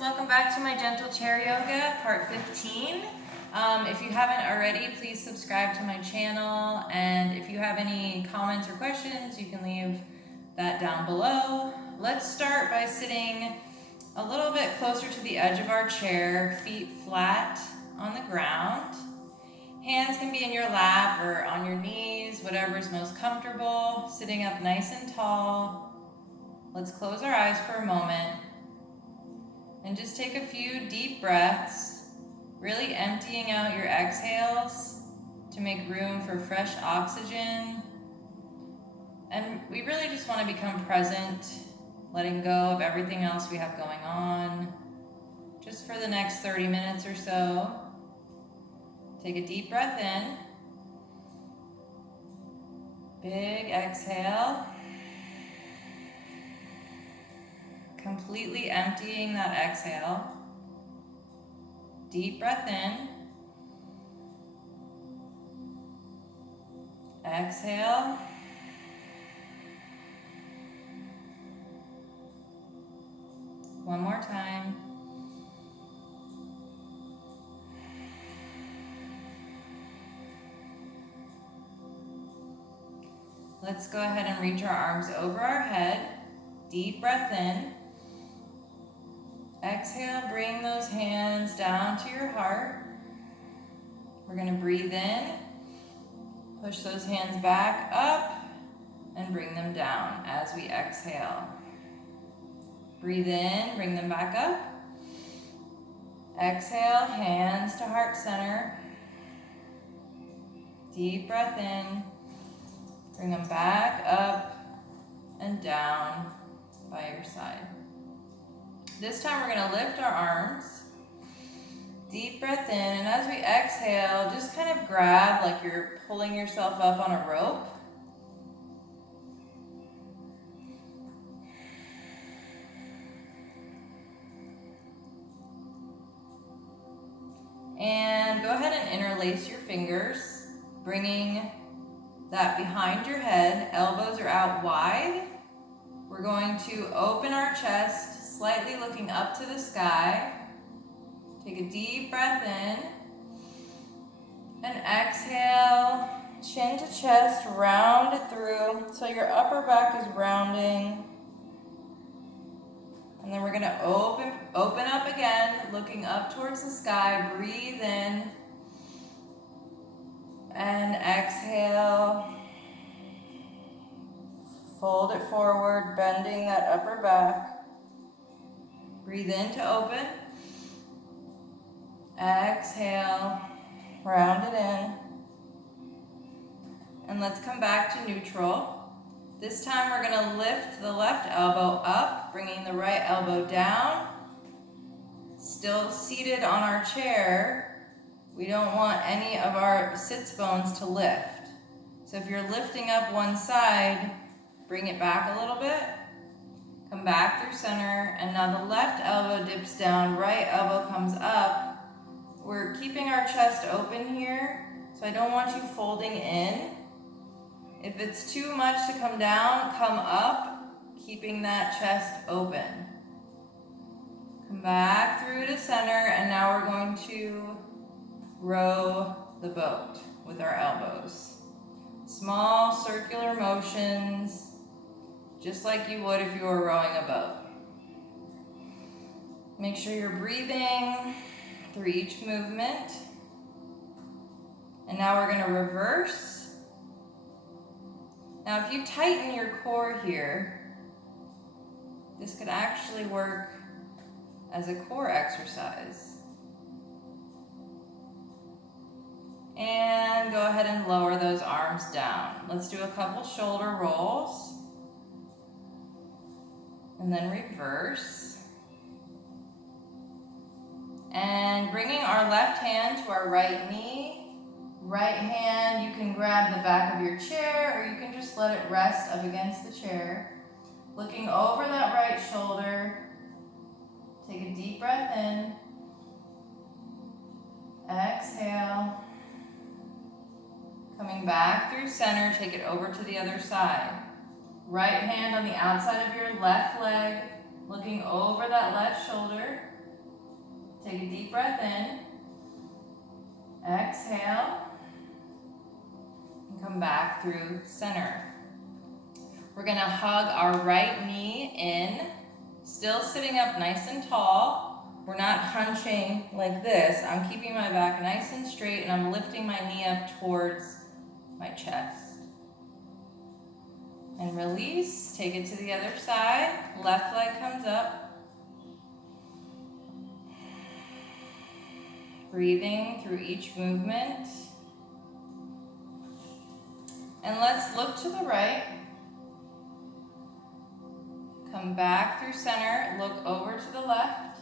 welcome back to my gentle chair yoga, part 15. If you haven't already, please subscribe to my channel, and if you have any comments or questions, you can leave that down below. Let's start by sitting a little bit closer to the edge of our chair, feet flat on the ground. Hands can be in your lap or on your knees, whatever's most comfortable. Sitting up nice and tall. Let's close our eyes for a moment. And just take a few deep breaths, really emptying out your exhales to make room for fresh oxygen. And we really just want to become present, letting go of everything else we have going on, just for the next 30 minutes or so. Take a deep breath in. Big exhale. Completely emptying that exhale. Deep breath in. Exhale. One more time. Let's go ahead and reach our arms over our head. Deep breath in. Exhale, bring those hands down to your heart. We're going to breathe in, push those hands back up, and bring them down as we exhale. Breathe in, bring them back up. Exhale, hands to heart center. Deep breath in, bring them back up and down by your side. This time we're going to lift our arms. Deep breath in, and as we exhale, just kind of grab like you're pulling yourself up on a rope. And go ahead and interlace your fingers, bringing that behind your head. Elbows are out wide. We're going to open our chest, slightly looking up to the sky. Take a deep breath in. And exhale, chin to chest, round it through so your upper back is rounding. And then we're going to open up again, looking up towards the sky. Breathe in. And exhale. Fold it forward, bending that upper back. Breathe in to open. Exhale, round it in. And let's come back to neutral. This time we're going to lift the left elbow up, bringing the right elbow down. Still seated on our chair, we don't want any of our sits bones to lift. So if you're lifting up one side, bring it back a little bit. Come back through center, and now the left elbow dips down, right elbow comes up. We're keeping our chest open here, so I don't want you folding in. If it's too much to come down, come up, keeping that chest open. Come back through to center, and now we're going to row the boat with our elbows. Small circular motions, just like you would if you were rowing a boat. Make sure you're breathing through each movement. And now we're going to reverse. Now if you tighten your core here, this could actually work as a core exercise. And go ahead and lower those arms down. Let's do a couple shoulder rolls. And then reverse. And bringing our left hand to our right knee. Right hand, you can grab the back of your chair, or you can just let it rest up against the chair. Looking over that right shoulder. Take a deep breath in. Exhale. Coming back through center, take it over to the other side. Right hand on the outside of your left leg, looking over that left shoulder. Take a deep breath in. Exhale. And come back through center. We're gonna hug our right knee in, still sitting up nice and tall. We're not hunching like this. I'm keeping my back nice and straight, and I'm lifting my knee up towards my chest. And release, take it to the other side. Left leg comes up. Breathing through each movement. And let's look to the right. Come back through center, look over to the left.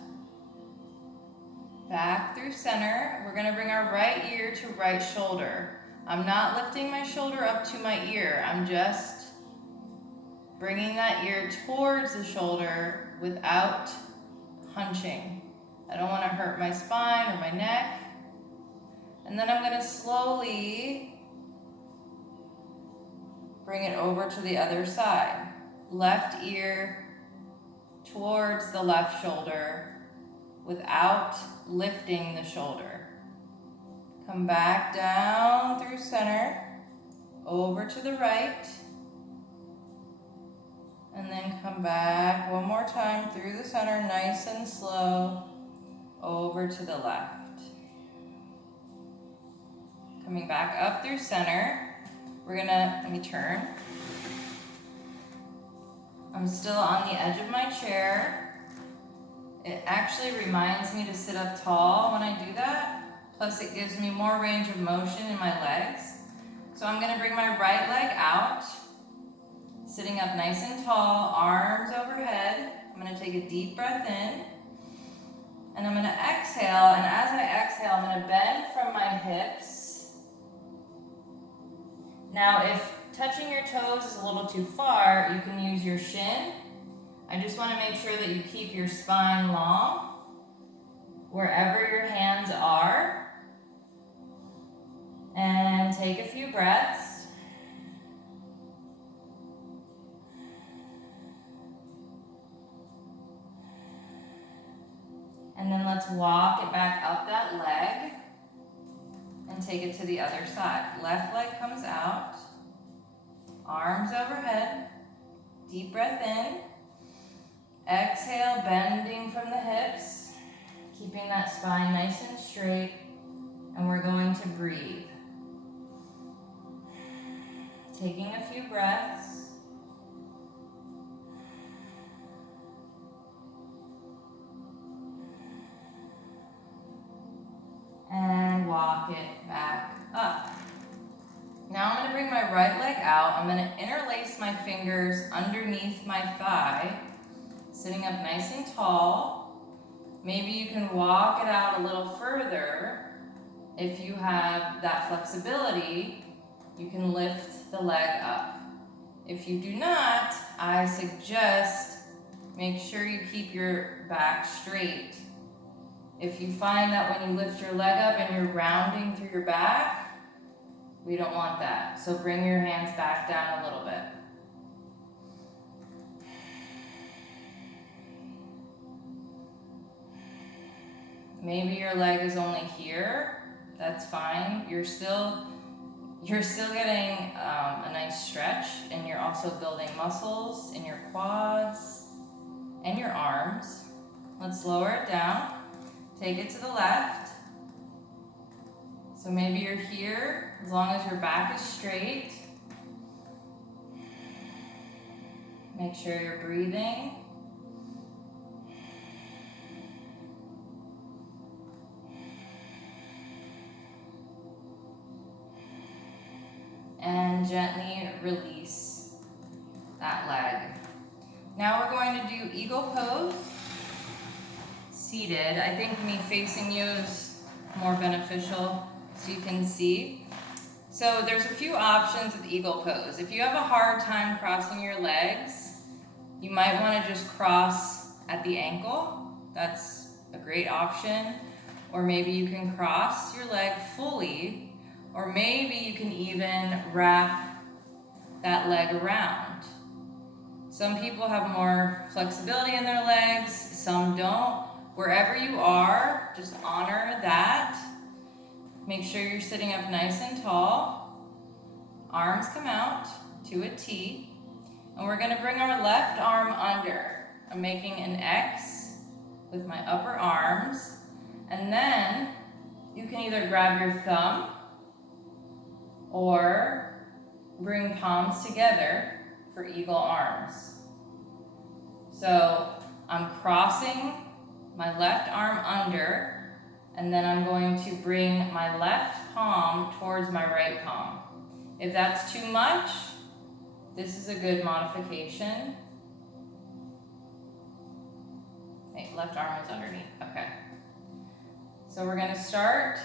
Back through center. We're gonna bring our right ear to right shoulder. I'm not lifting my shoulder up to my ear. I'm just bringing that ear towards the shoulder without hunching. I don't wanna hurt my spine or my neck. And then I'm gonna slowly bring it over to the other side. Left ear towards the left shoulder without lifting the shoulder. Come back down through center, over to the right, and then come back one more time through the center, nice and slow, over to the left. Coming back up through center, let me turn. I'm still on the edge of my chair. It actually reminds me to sit up tall when I do that. Plus it gives me more range of motion in my legs. So I'm gonna bring my right leg out, sitting up nice and tall, arms overhead. I'm gonna take a deep breath in, and I'm gonna exhale, and as I exhale, I'm gonna bend from my hips. Now, if touching your toes is a little too far, you can use your shin. I just want to make sure that you keep your spine long wherever your hands are. And take a few breaths. And then let's walk it back up that leg and take it to the other side. Left leg comes out. Arms overhead, deep breath in, exhale, bending from the hips, keeping that spine nice and straight, and we're going to breathe. Taking a few breaths. And walk it back up. Now I'm going to bring my right leg out. I'm going to interlace my fingers underneath my thigh, sitting up nice and tall. Maybe you can walk it out a little further. If you have that flexibility, you can lift the leg up. If you do not, I suggest make sure you keep your back straight. If you find that when you lift your leg up and you're rounding through your back, we don't want that. So bring your hands back down a little bit. Maybe your leg is only here. That's fine. You're still getting a nice stretch, and you're also building muscles in your quads and your arms. Let's lower it down. Take it to the left. So maybe you're here, as long as your back is straight. Make sure you're breathing. And gently release that leg. Now we're going to do eagle pose, seated. I think me facing you is more beneficial so you can see. So there's a few options with eagle pose. If you have a hard time crossing your legs, you might want to just cross at the ankle. That's a great option. Or maybe you can cross your leg fully, or maybe you can even wrap that leg around. Some people have more flexibility in their legs, some don't. Wherever you are, just honor that. Make sure you're sitting up nice and tall. Arms come out to a T. And we're gonna bring our left arm under. I'm making an X with my upper arms. And then you can either grab your thumb or bring palms together for eagle arms. So I'm crossing my left arm under, and then I'm going to bring my left palm towards my right palm. If that's too much, this is a good modification. Wait, left arm is underneath, okay. So we're gonna start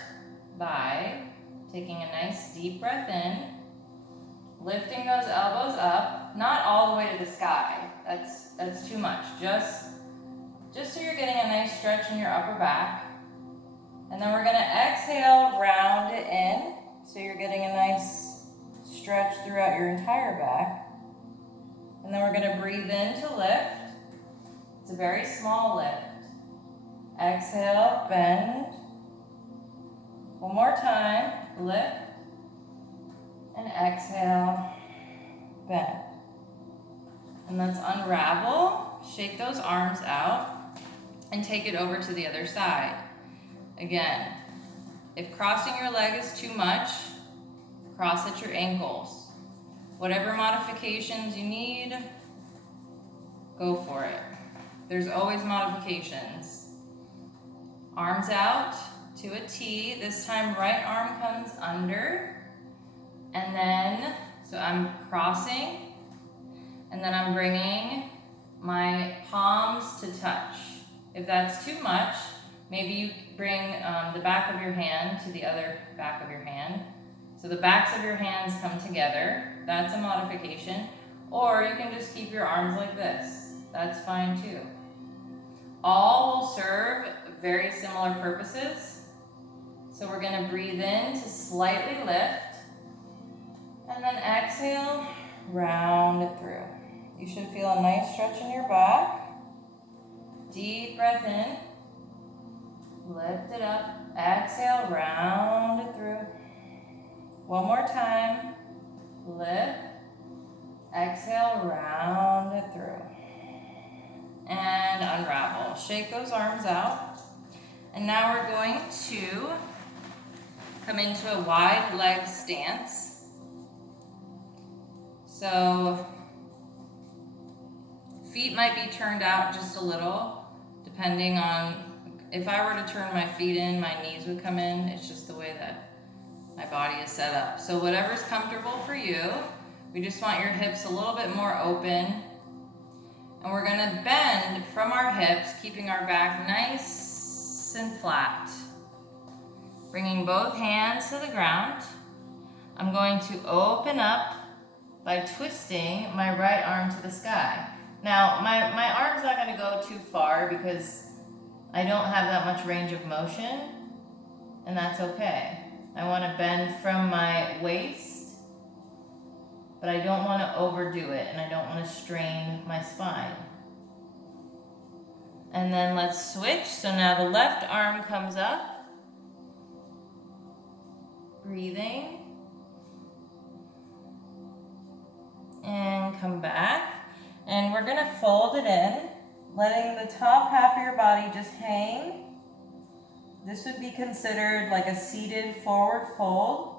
by taking a nice deep breath in, lifting those elbows up, not all the way to the sky. That's too much. Just so you're getting a nice stretch in your upper back. And then we're gonna exhale, round it in, so you're getting a nice stretch throughout your entire back. And then we're gonna breathe in to lift. It's a very small lift. Exhale, bend. One more time, lift. And exhale, bend. And let's unravel, shake those arms out, and take it over to the other side. Again, if crossing your leg is too much, cross at your ankles. Whatever modifications you need, go for it. There's always modifications. Arms out to a T. This time right arm comes under. And then, so I'm crossing. And then I'm bringing my palms to touch. If that's too much, maybe you bring the back of your hand to the other back of your hand. So the backs of your hands come together. That's a modification. Or you can just keep your arms like this. That's fine too. All will serve very similar purposes. So we're gonna breathe in to slightly lift. And then exhale, round it through. You should feel a nice stretch in your back. Deep breath in. Lift it up. Exhale, round it through. One more time. Lift. Exhale, round it through. And unravel. Shake those arms out. And now we're going to come into a wide leg stance. So feet might be turned out just a little, depending on, if I were to turn my feet in, my knees would come in. It's just the way that my body is set up. So whatever's comfortable for you. We just want your hips a little bit more open. And we're gonna bend from our hips, keeping our back nice and flat. Bringing both hands to the ground. I'm going to open up by twisting my right arm to the sky. Now, my arm's not gonna go too far because I don't have that much range of motion, and that's okay. I wanna bend from my waist, but I don't wanna overdo it, and I don't wanna strain my spine. And then let's switch. So now the left arm comes up. Breathing. And come back. And we're gonna fold it in, letting the top half of your body just hang. This would be considered like a seated forward fold.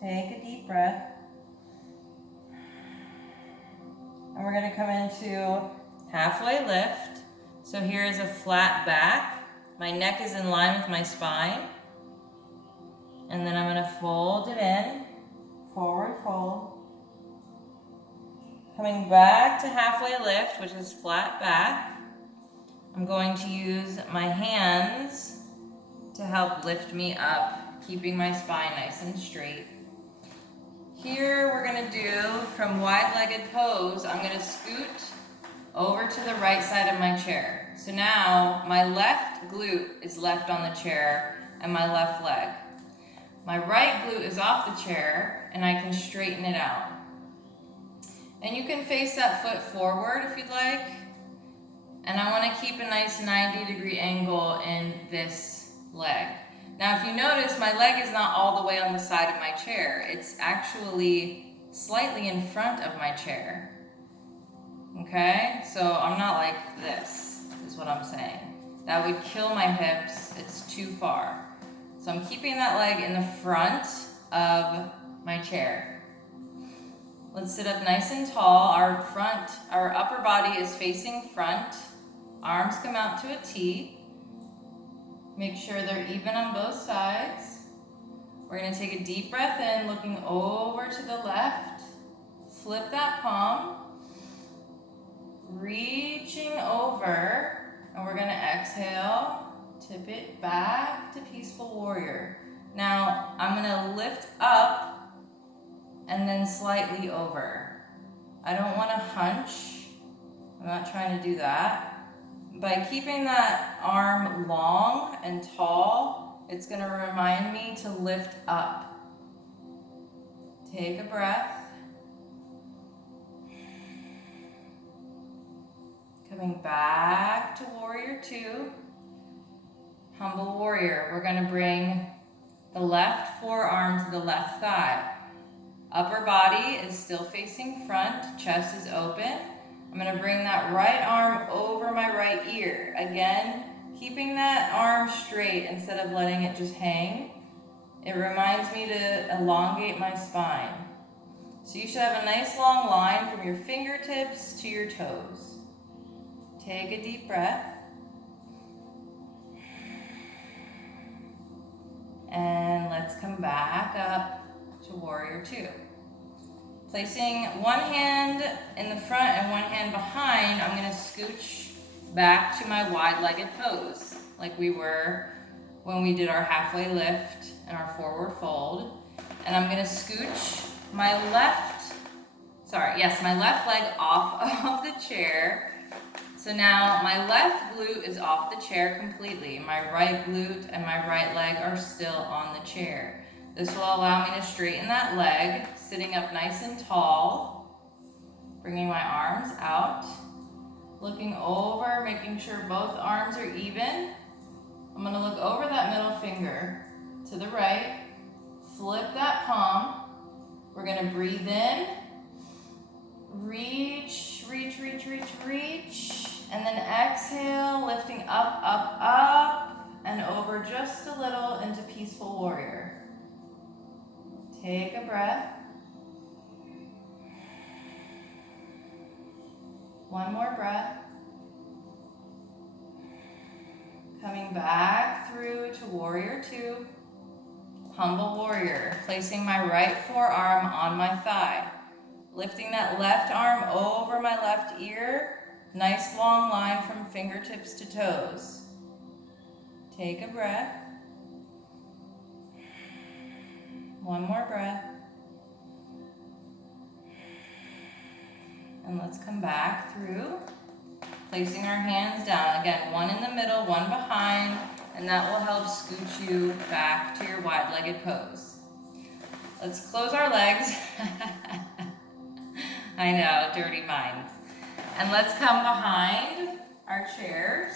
Take a deep breath. And we're gonna come into halfway lift. So here is a flat back. My neck is in line with my spine. And then I'm gonna fold it in, forward fold. Coming back to halfway lift, which is flat back. I'm going to use my hands to help lift me up, keeping my spine nice and straight. Here we're gonna do, from wide-legged pose, I'm gonna scoot over to the right side of my chair. So now my left glute is left on the chair and my left leg. My right glute is off the chair and I can straighten it out. And you can face that foot forward if you'd like. And I want to keep a nice 90-degree angle in this leg. Now, if you notice, my leg is not all the way on the side of my chair. It's actually slightly in front of my chair. Okay? So I'm not like this, is what I'm saying. That would kill my hips. It's too far. So I'm keeping that leg in the front of my chair. Let's sit up nice and tall. Our upper body is facing front. Arms come out to a T. Make sure they're even on both sides. We're going to take a deep breath in, looking over to the left. Flip that palm. Reaching over. And we're going to exhale. Tip it back to Peaceful Warrior. Now, I'm going to lift up and then slightly over. I don't want to hunch. I'm not trying to do that. By keeping that arm long and tall, it's going to remind me to lift up. Take a breath. Coming back to Warrior 2. Humble Warrior. We're going to bring the left forearm to the left thigh. Upper body is still facing front. Chest is open. I'm going to bring that right arm over my right ear. Again, keeping that arm straight instead of letting it just hang. It reminds me to elongate my spine. So you should have a nice long line from your fingertips to your toes. Take a deep breath. And let's come back up to Warrior 2. Placing one hand in the front and one hand behind, I'm going to scooch back to my wide-legged pose, like we were when we did our halfway lift and our forward fold. And I'm going to scooch my left leg off of the chair. So now my left glute is off the chair completely. My right glute and my right leg are still on the chair. This will allow me to straighten that leg, sitting up nice and tall, bringing my arms out, looking over, making sure both arms are even. I'm going to look over that middle finger to the right, flip that palm. We're going to breathe in, reach, reach, reach, reach, reach, and then exhale, lifting up, up, up, and over just a little into Peaceful Warrior. Take a breath. One more breath. Coming back through to Warrior 2. Humble Warrior. Placing my right forearm on my thigh. Lifting that left arm over my left ear. Nice long line from fingertips to toes. Take a breath. One more breath. And let's come back through, placing our hands down. Again, one in the middle, one behind, and that will help scooch you back to your wide-legged pose. Let's close our legs. I know, dirty minds. And let's come behind our chairs.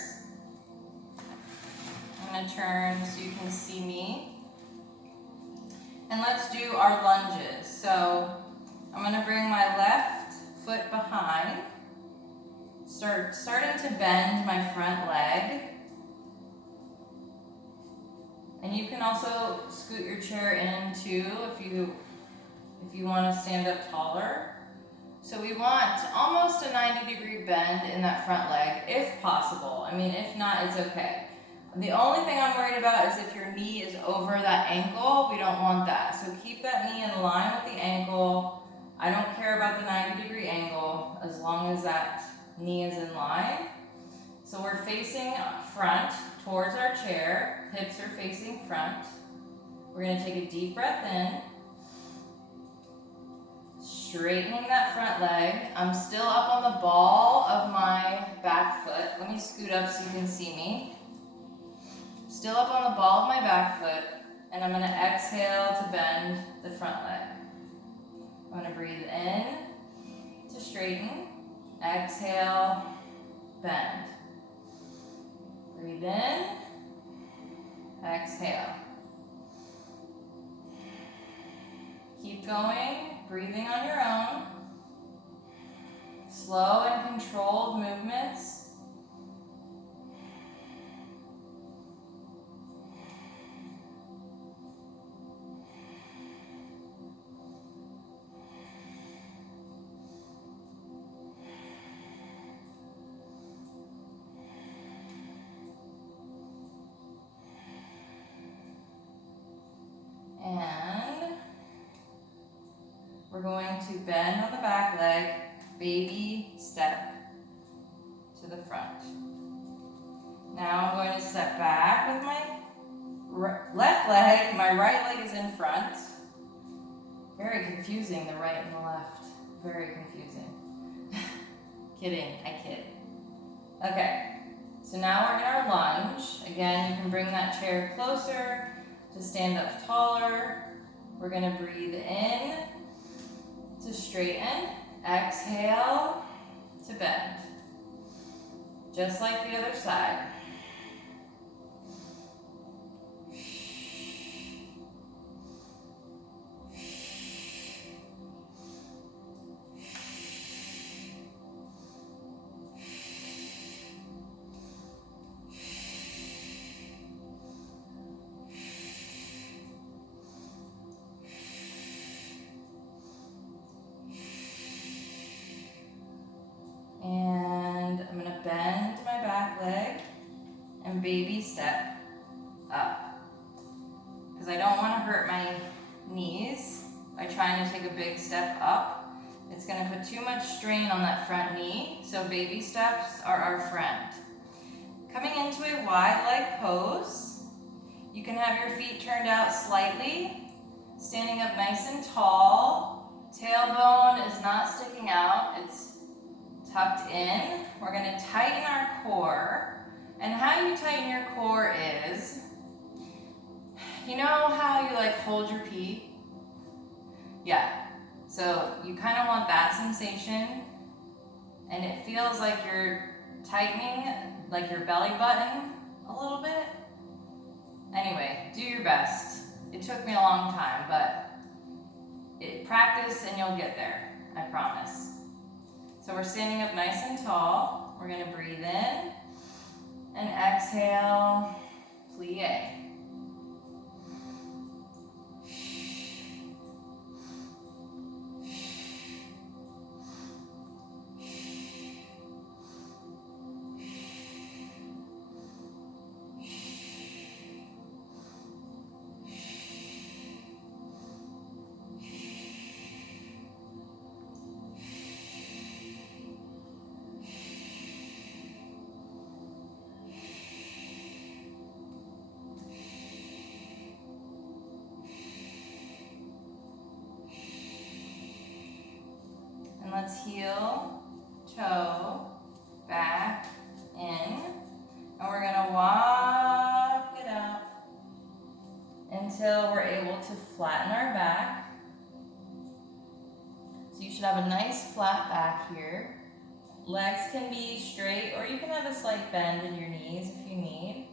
I'm going to turn so you can see me. And let's do our lunges. So I'm going to bring my left foot behind, starting to bend my front leg. And you can also scoot your chair in too if you want to stand up taller. So we want almost a 90-degree bend in that front leg, if possible. I mean, if not, it's okay. The only thing I'm worried about is if your knee is over that ankle. We don't want that. So keep that knee in line with the ankle. I don't care about the 90-degree angle as long as that knee is in line. So we're facing front towards our chair. Hips are facing front. We're going to take a deep breath in. Straightening that front leg. I'm still up on the ball of my back foot. Let me scoot up so you can see me. Still up on the ball of my back foot, and I'm going to exhale to bend the front leg. I'm going to breathe in to straighten. Exhale, bend. Breathe in, exhale. Keep going, breathing on your own. Slow and controlled movements. And we're going to bend on the back leg, baby step to the front. Now I'm going to step back with my left leg. My right leg is in front. Very confusing, the right and the left. Very confusing. Kidding, I kid. Okay, so now we're in our lunge. Again, you can bring that chair closer to stand up taller. We're gonna breathe in to straighten. Exhale to bend. Just like the other side. And I'm gonna bend my back leg and baby step up. Because I don't wanna hurt my knees by trying to take a big step up. It's gonna put too much strain on that front knee, so baby steps are our friend. Coming into a wide leg pose, you can have your feet turned out slightly, standing up nice and tall. Tailbone is not sticking out, it's tucked in. We're gonna tighten our core. And how you tighten your core is, you know how you like hold your pee? Yeah, so you kind of want that sensation, and it feels like you're tightening like your belly button a little bit. Anyway, do your best. It took me a long time, but practice and you'll get there, I promise. So we're standing up nice and tall. We're gonna breathe in and exhale, plie. And let's heel, toe, back, in. And we're gonna walk it out until we're able to flatten our back. So you should have a nice flat back here. Legs can be straight, or you can have a slight bend in your knees if you need.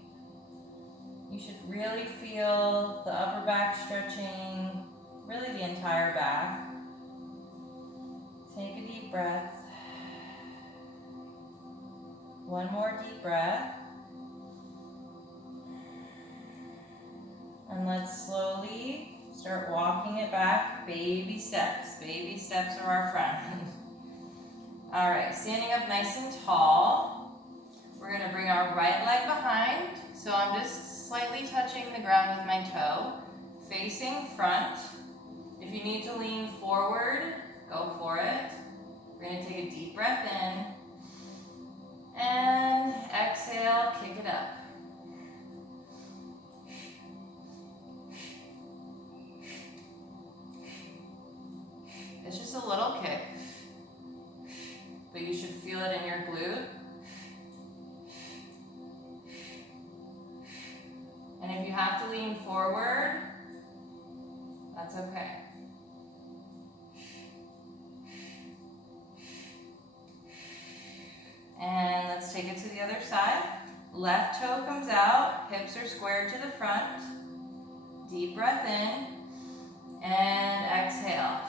You should really feel the upper back stretching, really the entire back. Take a deep breath. One more deep breath. And let's slowly start walking it back, baby steps. Baby steps are our friend. All right, standing up nice and tall. We're gonna bring our right leg behind. So I'm just slightly touching the ground with my toe, facing front. If you need to lean forward, go for it. We're gonna take a deep breath in and exhale, kick it up. It's just a little kick, but you should feel it in your glute. And if you have to lean forward, that's okay. And let's Let's take it to the other side. Left toe comes out, hips are squared to the front. Deep breath in, and exhale.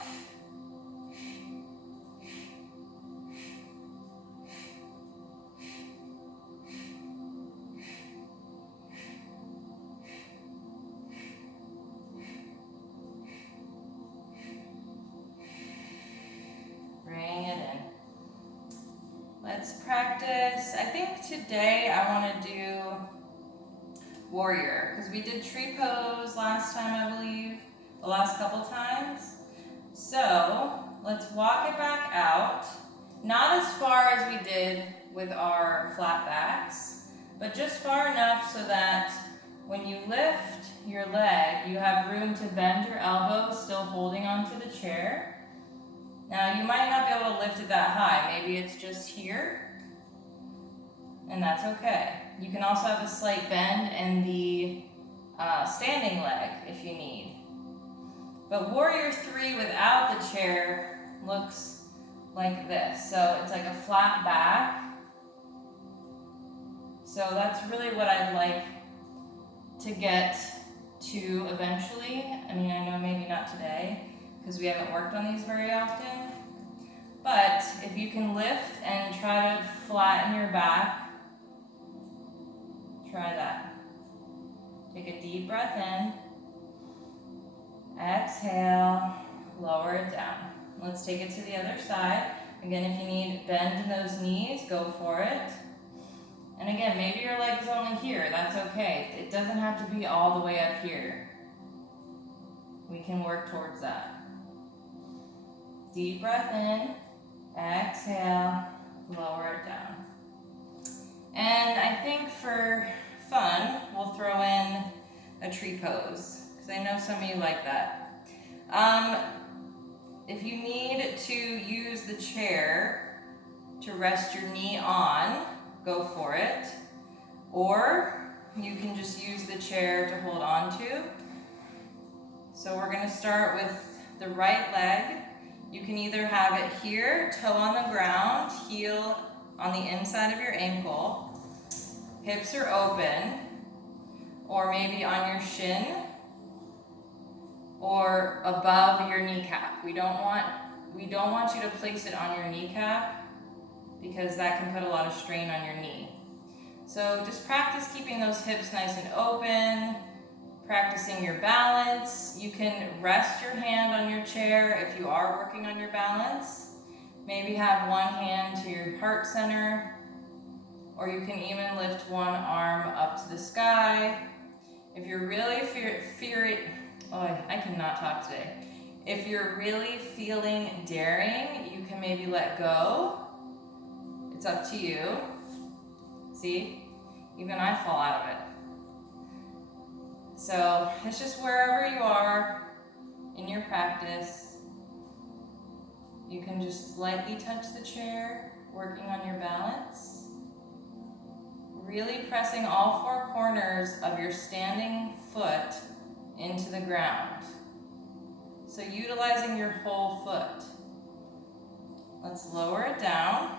Bring it in. Let's practice. I think today I want to do warrior, because we did tree pose last time, I believe, the last couple times. So let's walk it back out, not as far as we did with our flat backs, but just far enough so that when you lift your leg, you have room to bend your elbow, still holding onto the chair. Now you might not be able to lift it that high, maybe it's just here, and that's okay. You can also have a slight bend in the standing leg if you need. But warrior 3 without the chair looks like this. So it's like a flat back. So that's really what I'd like to get to eventually. I mean, I know maybe not today, because we haven't worked on these very often. But if you can lift and try to flatten your back, try that. Take a deep breath in. Exhale, lower it down. Let's take it to the other side. Again, if you need bend in those knees, go for it. And again, maybe your leg is only here, that's okay. It doesn't have to be all the way up here. We can work towards that. Deep breath in, exhale, lower it down. And I think for fun, we'll throw in a tree pose, because I know some of you like that. If you need to use the chair to rest your knee on, go for it. Or you can just use the chair to hold on to. So we're going to start with the right leg. You can either have it here, toe on the ground, heel on the inside of your ankle, hips are open, or maybe on your shin, or above your kneecap. We don't want you to place it on your kneecap, because that can put a lot of strain on your knee. So just practice keeping those hips nice and open, practicing your balance. You can rest your hand on your chair if you are working on your balance. Maybe have one hand to your heart center, or you can even lift one arm up to the sky. If you're really I cannot talk today. If you're really feeling daring, you can maybe let go. It's up to you. See, even I fall out of it. So it's just wherever you are in your practice. You can just lightly touch the chair, working on your balance. Really pressing all 4 corners of your standing foot into the ground. So utilizing your whole foot. Let's lower it down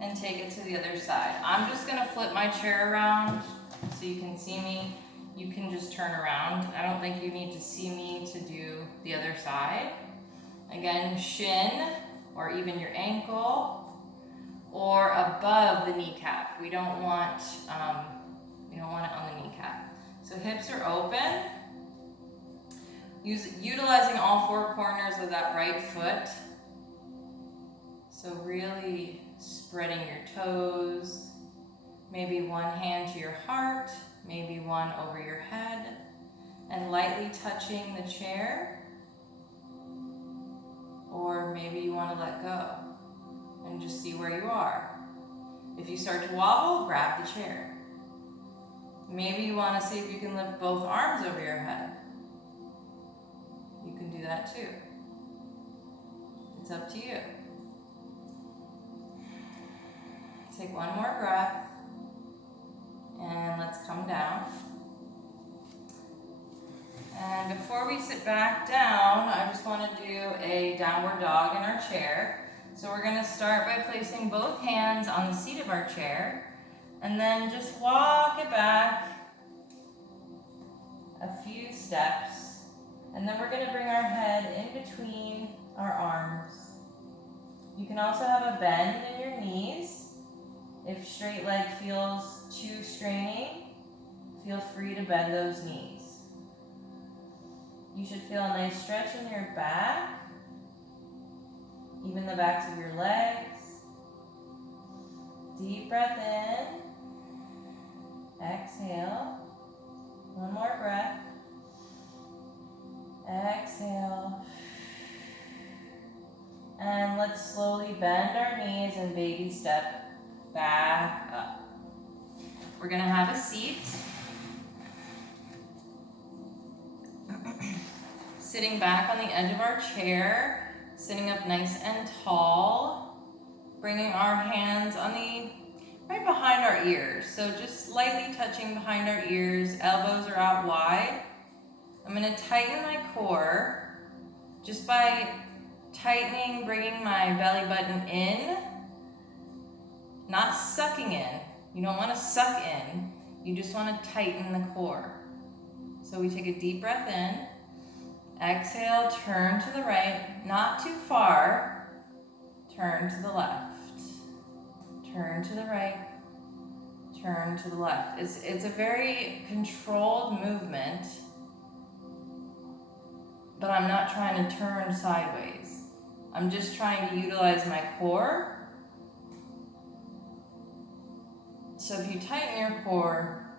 and take it to the other side. I'm just gonna flip my chair around so you can see me. You can just turn around. I don't think you need to see me to do the other side. Again, shin or even your ankle or above the kneecap. We don't want it on the kneecap. So hips are open. Utilizing all 4 corners of that right foot. So really spreading your toes. Maybe one hand to your heart, maybe one over your head, and lightly touching the chair. Or maybe you want to let go and just see where you are. If you start to wobble, grab the chair. Maybe you want to see if you can lift both arms over your head. You can do that too. It's up to you. Take one more breath, and let's come down. And before we sit back down, I just want to do a downward dog in our chair. So we're gonna start by placing both hands on the seat of our chair and then just walk it back a few steps. And then we're gonna bring our head in between our arms. You can also have a bend in your knees. If straight leg feels too straining, feel free to bend those knees. You should feel a nice stretch in your back, even the backs of your legs. Deep breath in. Exhale. One more breath. Exhale. And let's slowly bend our knees and baby step back up. We're gonna have a seat. Sitting back on the edge of our chair, sitting up nice and tall, bringing our hands on right behind our ears. So just slightly touching behind our ears, elbows are out wide. I'm gonna tighten my core just by tightening, bringing my belly button in, not sucking in. You don't wanna suck in, you just wanna tighten the core. So we take a deep breath in, exhale, turn to the right, not too far, turn to the left, turn to the right, turn to the left. It's a very controlled movement, but I'm not trying to turn sideways. I'm just trying to utilize my core. So if you tighten your core,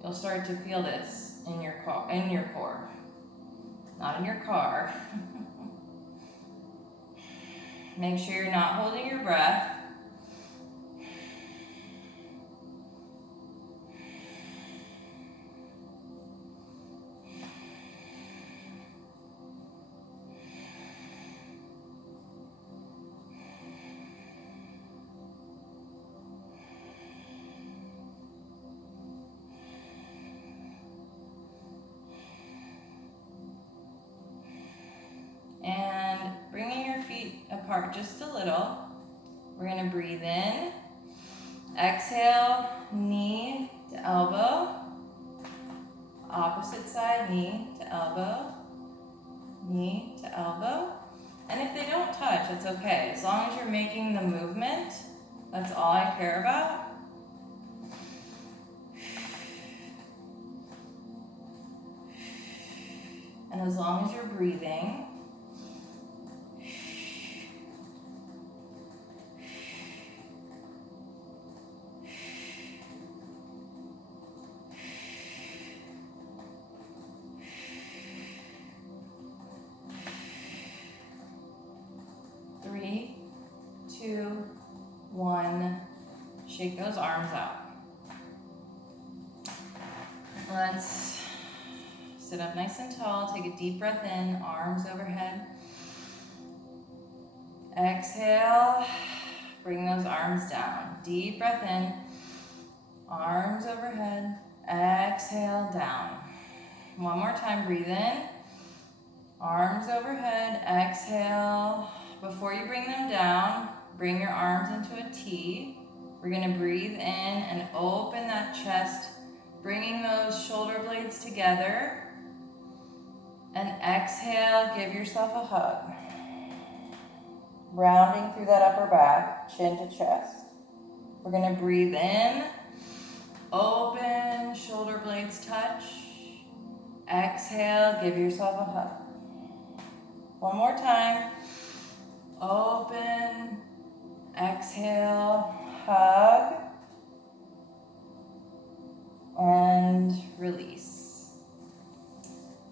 you'll start to feel this in your core, not in your car. Make sure you're not holding your breath. And bringing your feet apart just a little, we're gonna breathe in. Exhale, knee to elbow. Opposite side, knee to elbow, knee to elbow. And if they don't touch, it's okay. As long as you're making the movement, that's all I care about. And as long as you're breathing, three, two, one, shake those arms out. Let's sit up nice and tall, take a deep breath in, arms overhead. Exhale, bring those arms down. Deep breath in, arms overhead. Exhale, down. One more time, breathe in, arms overhead, exhale. Before you bring them down, bring your arms into a T. We're gonna breathe in and open that chest, bringing those shoulder blades together. And exhale, give yourself a hug. Rounding through that upper back, chin to chest. We're gonna breathe in, open, shoulder blades touch. Exhale, give yourself a hug. One more time. Open, exhale, hug, and release.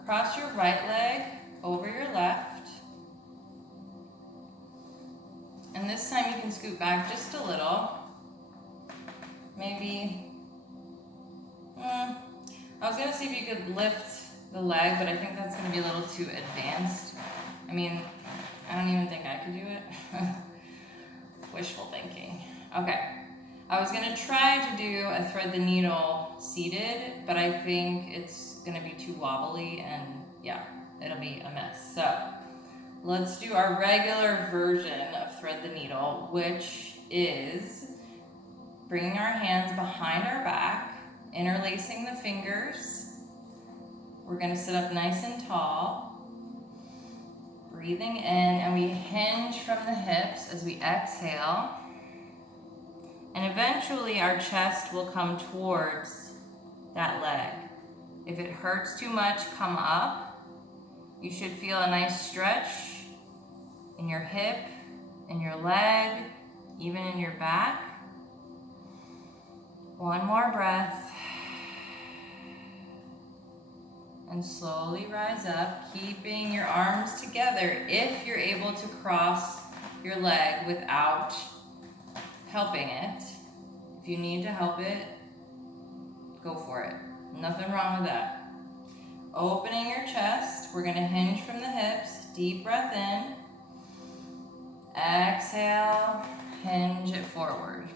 Cross your right leg over your left. And this time you can scoot back just a little. Maybe, I was gonna see if you could lift the leg, but I think that's gonna be a little too advanced. I mean, I don't even think I could do it. Wishful thinking. Okay. I was gonna try to do a thread the needle seated, but I think it's gonna be too wobbly and yeah, it'll be a mess. So Let's do our regular version of thread the needle, which is bringing our hands behind our back, interlacing the fingers. We're going to sit up nice and tall, breathing in, and we hinge from the hips as we exhale. And eventually our chest will come towards that leg. If it hurts too much, come up. You should feel a nice stretch in your hip, in your leg, even in your back. One more breath. And slowly rise up, keeping your arms together if you're able to cross your leg without helping it. If you need to help it, go for it. Nothing wrong with that. Opening your chest, we're going to hinge from the hips. Deep breath in. Exhale, hinge it forward.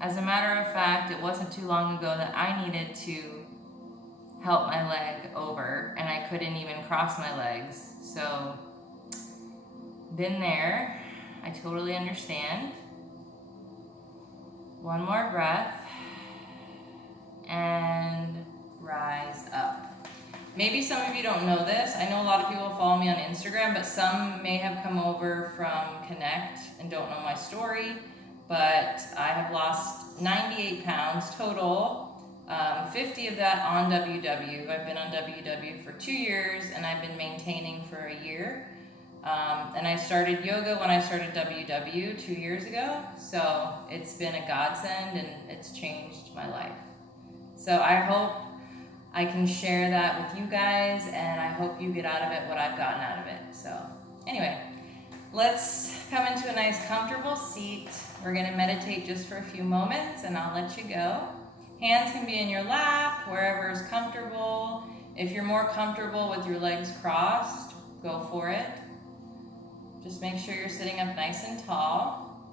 As a matter of fact, it wasn't too long ago that I needed to help my leg over and I couldn't even cross my legs. So, been there. I totally understand. One more breath and rise up. Maybe some of you don't know this. I know a lot of people follow me on Instagram, but some may have come over from Connect and don't know my story. But I have lost 98 pounds total, 50 of that on WW. I've been on WW for 2 years and I've been maintaining for a year. And I started yoga when I started WW 2 years ago. So it's been a godsend and it's changed my life. So I hope I can share that with you guys, and I hope you get out of it what I've gotten out of it. So anyway, let's come into a nice comfortable seat. We're going to meditate just for a few moments and I'll let you go. Hands can be in your lap, wherever is comfortable. If you're more comfortable with your legs crossed, go for it. Just make sure you're sitting up nice and tall.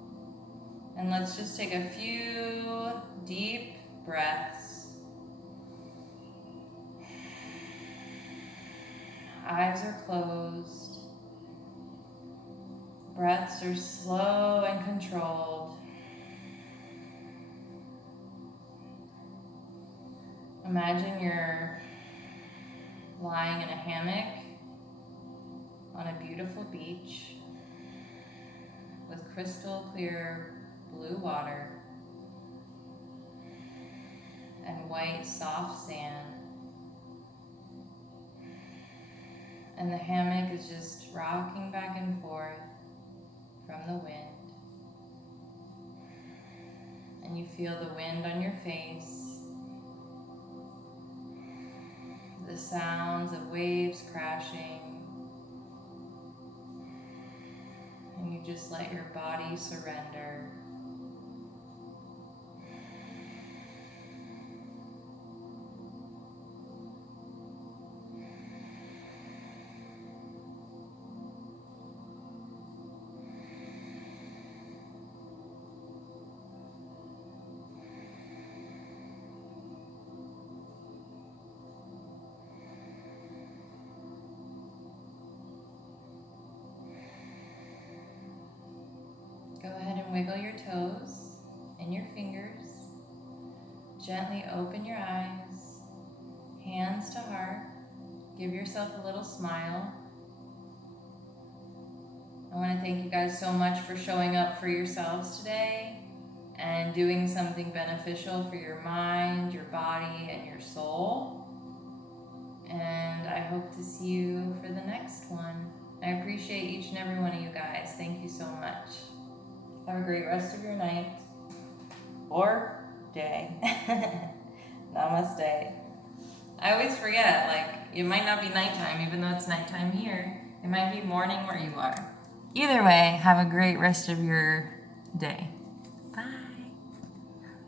And let's just take a few deep breaths. Eyes are closed. Breaths are slow and controlled. Imagine you're lying in a hammock on a beautiful beach with crystal clear blue water and white soft sand. And the hammock is just rocking back and forth from the wind. And you feel the wind on your face, the sounds of waves crashing, and you just let your body surrender. Go ahead and wiggle your toes and your fingers. Gently open your eyes, hands to heart. Give yourself a little smile. I want to thank you guys so much for showing up for yourselves today and doing something beneficial for your mind, your body, and your soul. And I hope to see you for the next one. I appreciate each and every one of you guys. Thank you so much. Have a great rest of your night or day. Namaste. I always forget, like, it might not be nighttime, even though it's nighttime here. It might be morning where you are. Either way, have a great rest of your day. Bye.